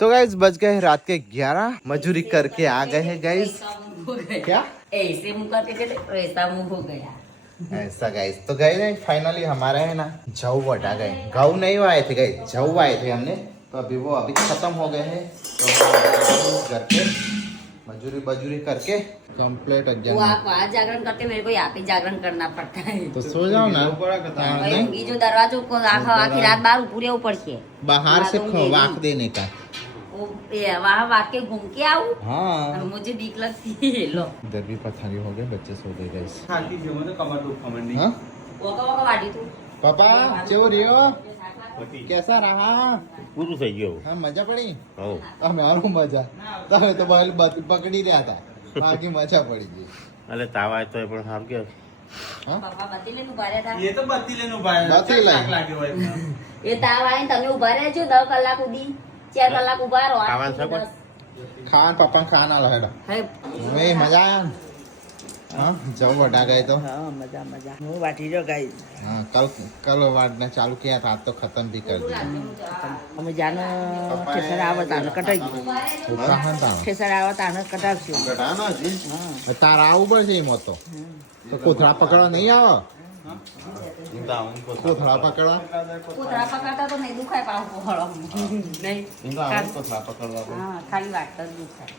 तो गाइज बज गए रात के 11। मजदूरी करके आ गए हैं गाइज। क्या ऐसे मुंह करते थे तो ऐसा मुंह हो गया। ऐसा गाइज तो गए ना फाइनली हमारा है ना जऊ बटा गए। गऊ नहीं आए थे गए जऊ आए थे हमने तो अभी खत्म हो गए हैं। तो घर पे मजूरी करके कंप्लीट वो आप वहाँ जागरण करते, मेरे को यहाँ पे जागरण करना पड़ता है। तो सो जाओ ना। ये जो दरवाजों को आखिर रात बाहर पूरे ऊपर के बाहर से वाक देने का वहाँ वाके घूम के आऊँ। हाँ मुझे बीक लगती है। लो इधर भी पथारी हो गए, बच्चे सो गए गाइस। वोका वोका वाटी तू पापा चेव रियो कैसा रहा? પૂરું થઈ ગયું. हाँ मजा पड़ी। હઉ. મારું મજા તમે તો બહાર પકડી રહ્યા હતા બાકી મજા પડી ગઈ। એટલે તાવ આવે તો એ પણ સારું કહેવાય. पापा बत्ती लेने उभा રહ્યા था। ये तो बत्ती लेने उभा है। बत्ती लाइन। लागे हुए हैं। એ તાવ આવીને તમે ઉભા રહ્યા છો 10 કલાક સુધી 4 કલાક ઉભા રહો। ખાવાનું છે પણ? खान पापा खाना लो हेडो હે वे मजा आया। हाँ जब बटा गए तो હા મજા મજા હું વાટી રહ્યો ગાઈસ। हाँ कल वाटना चालू किया था, आज तो खत्म भी कर दिया। અમે જાનો કેસર આવતાનો કટાઈ ગયું। कहाँ था કેસર આવતાનો કટાવશું। घटाना जी तारा ऊपर से मत तो कोथड़ा पकड़ा नहीं आओ कोथड़ा पकड़ा કૂતરા પકડતા તો નહીં દુખાય પાછું નહીં कोथड़ा पकड़वा હા ખાલી વાટતા જ દુખાય।